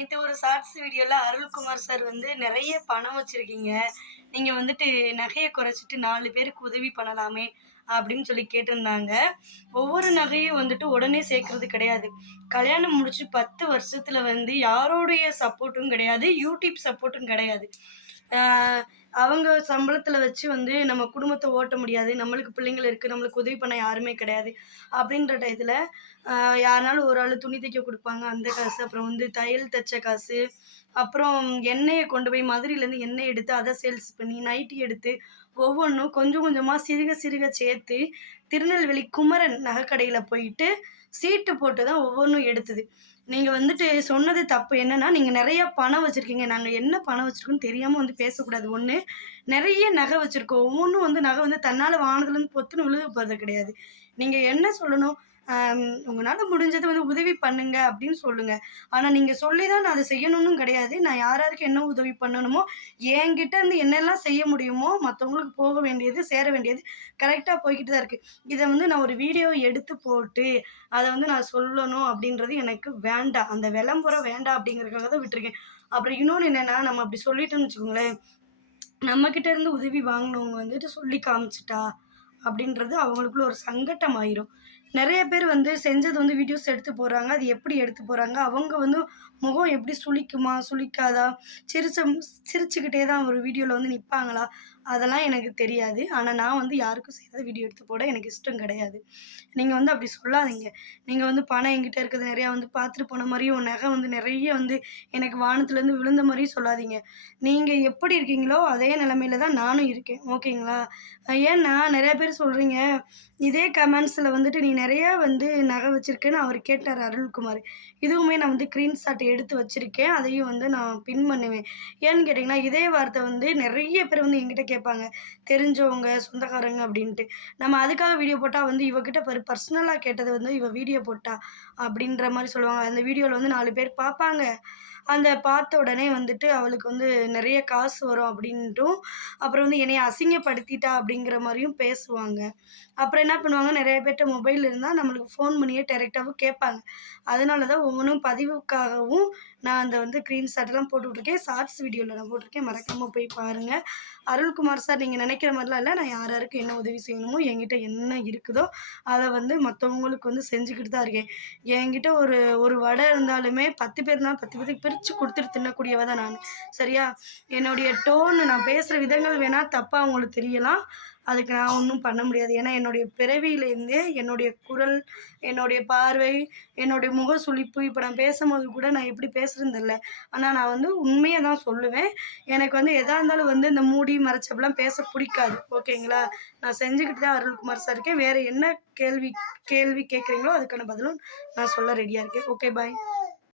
நேற்று ஒரு ஷார்ட்ஸ் வீடியோவில் அருள்குமார் சார் வந்து நிறைய பணம் வச்சுருக்கீங்க. நீங்கள் வந்துட்டு நகையை குறைச்சிட்டு நாலு பேருக்கு உதவி பண்ணலாமே அப்படின்னு சொல்லி கேட்டிருந்தாங்க. ஒவ்வொரு நகையும் வந்துட்டு உடனே சேர்க்கறது கிடையாது. கல்யாணம் முடிச்சு பத்து வருஷத்தில் வந்து யாரோடைய சப்போர்ட்டும் கிடையாது யூடியூப் சப்போர்ட்டும் கிடையாது. அவங்க சம்பளத்தில் வச்சு வந்து நம்ம குடும்பத்தை ஓட்ட முடியாது நம்மளுக்கு பிள்ளைங்கள் இருக்குது நம்மளுக்கு உதவி பண்ண யாருமே கிடையாது. அப்படின்ற டயத்தில் யாருனாலும் ஒரு ஆள் துணி தைக்க கொடுப்பாங்க அந்த காசு அப்புறம் வந்து தையல் தைச்ச காசு அப்புறம் எண்ணெயை கொண்டு போய் மதுரையிலேருந்து எண்ணெய் எடுத்து அதை சேல்ஸ் பண்ணி நைட்டி எடுத்து ஒவ்வொன்றும் கொஞ்சம் கொஞ்சமாக சிறுக சிறுக சேர்த்து திருநெல்வேலி குமரன் நகைக்கடையில் போயிட்டு சீட்டு போட்டு தான் ஒவ்வொன்றும் எடுத்தது. நீங்கள் வந்துட்டு சொன்னது தப்பு என்னன்னா நீங்கள் நிறைய பணம் வச்சுருக்கீங்க. நாங்கள் என்ன பணம் வச்சுருக்கோன்னு தெரியாமல் வந்து பேசக்கூடாது. ஒன்று நிறைய நகை வச்சுருக்கோம். ஒவ்வொன்றும் வந்து நகை வந்து தன்னால் வாங்கினதுலேருந்து பொத்துன்னு விழுக போகிறது கிடையாது. நீங்கள் என்ன சொல்லணும்? உங்களால் முடிஞ்சது வந்து உதவி பண்ணுங்க அப்படின்னு சொல்லுங்க. ஆனால் நீங்கள் சொல்லி தான் நான் அதை செய்யணும்னு கிடையாது. நான் யார் என்ன உதவி பண்ணணுமோ என்கிட்ட இருந்து என்னெல்லாம் செய்ய முடியுமோ மற்றவங்களுக்கு போக வேண்டியது சேர வேண்டியது கரெக்டாக போய்கிட்டு தான் இருக்குது இதை வந்து நான் ஒரு வீடியோ எடுத்து போட்டு அதை வந்து நான் சொல்லணும் அப்படின்றது எனக்கு வேண்டாம். அந்த விளம்பரம் வேண்டாம் அப்படிங்கிறதுக்காக தான் விட்டுருக்கேன். அப்புறம் இன்னொன்று என்னென்னா நம்ம அப்படி சொல்லிட்டோம்னு வச்சுக்கோங்களேன். நம்மக்கிட்ட இருந்து உதவி வாங்கினவங்க வந்துட்டு சொல்லி காமிச்சிட்டா அப்படின்றது அவங்களுக்குள்ள ஒரு சங்கட்டம் ஆயிரும் நிறைய பேர் வந்து செஞ்சது வந்து வீடியோஸ் எடுத்து போகிறாங்க அது எப்படி எடுத்து போகிறாங்க அவங்க வந்து முகம் எப்படி சுளிக்குமா? சுளிக்காதா? சிரிச்ச சிரிச்சுக்கிட்டே தான் ஒரு வீடியோவில் வந்து நிற்பாங்களா அதெல்லாம் எனக்கு தெரியாது. ஆனால் நான் வந்து யாருக்கும் செய்யாத வீடியோ எடுத்து போட எனக்கு இஷ்டம் கிடையாது. நீங்கள் வந்து அப்படி சொல்லாதீங்க. நீங்கள் வந்து பணம் எங்கிட்ட இருக்கிறது நிறையா வந்து பார்த்துட்டு போன மாதிரியும் நகை வந்து நிறைய வந்து எனக்கு வானத்துலேருந்து விழுந்த மாதிரியும் சொல்லாதீங்க. நீங்கள் எப்படி இருக்கீங்களோ அதே நிலமையில தான் நானும் இருக்கேன். ஓகேங்களா? ஏன்னா நிறைய பேர் சொல்கிறீங்க இதே கமெண்ட்ஸில் வந்துட்டு நீ நிறையா வந்து நகை வச்சுருக்கேன்னு அவர் கேட்டார் அருள்குமார். இதுவுமே நான் வந்து ஸ்க்ரீன்ஷாட் எடுத்து வச்சுருக்கேன். அதையும் வந்து நான் பின் பண்ணுவேன். ஏன்னு கேட்டிங்கன்னா இதே வார்த்தை வந்து நிறைய பேர் வந்து எங்கிட்ட கேட்பாங்க. தெரிஞ்சவங்க சொந்தக்காரங்க அப்படின்ட்டு. நம்ம அதுக்காக வீடியோ போட்டால் வந்து இவகிட்ட பர் பர்சனலாக கேட்டது வந்து இவ வீடியோ போட்டா அப்படின்ற மாதிரி சொல்லுவாங்க. அந்த வீடியோவில் வந்து நாலு பேர் பார்ப்பாங்க. அந்த பார்த்த உடனே வந்துட்டு அவளுக்கு வந்து நிறைய காசு வரும் அப்படின்ட்டும் அப்புறம் வந்து என்னை அசிங்கப்படுத்திட்டா அப்படிங்கிற மாதிரியும் பேசுவாங்க. அப்புறம் என்ன பண்ணுவாங்க? நிறைய பேர்கிட்ட மொபைல் இருந்தால் நம்மளுக்கு ஃபோன் பண்ணியே டைரெக்டாகவும் கேட்பாங்க. அதனால தான் ஒவ்வொன்றும் பதிவுக்காகவும் நான் அந்த வந்து ஸ்க்ரீன்ஷாட்லாம் போட்டுட்ருக்கேன். ஷார்ட்ஸ் வீடியோவில் நான் போட்டிருக்கேன். மறக்காமல் போய் பாருங்கள் அருள்குமார் சார் நீங்கள் நினைக்கிற மாதிரிலாம் இல்லை. நான் யார் யாருக்கு என்ன உதவி செய்யணுமோ என்கிட்ட என்ன இருக்குதோ அதை வந்து மற்றவங்களுக்கு வந்து செஞ்சுக்கிட்டு தான் இருக்கேன். என்கிட்ட ஒரு ஒரு வடை இருந்தாலுமே பத்து பேர் தான் பத்து பேருக்கு பிரித்து கொடுத்துட்டு தின்னக்கூடியவ தான் நான். சரியா? என்னுடைய டோன் நான் பேசுகிற விதங்கள் வேணால் தப்பாக அவங்களுக்கு தெரியலாம். அதுக்கு நான் ஒன்றும் பண்ண முடியாது. ஏன்னா என்னுடைய பிறவியிலேருந்தே என்னுடைய குரல் என்னுடைய பார்வை என்னுடைய முக சுழிப்பு இப்போ நான் பேசும்போது கூட நான் எப்படி பேசுகிறதில்ல ஆனால் நான் வந்து உண்மையை தான் சொல்லுவேன். எனக்கு வந்து எதாக இருந்தாலும் வந்து இந்த மூடி மறைச்சப்பெல்லாம் பேச பிடிக்காது. ஓகேங்களா? நான் செஞ்சுக்கிட்டு தான் அருள்குமார் சார் இருக்கேன். வேறு என்ன கேள்வி கேள்வி கேட்குறீங்களோ அதுக்கான பதிலும் நான் சொல்ல ரெடியாக இருக்கேன். Okay bye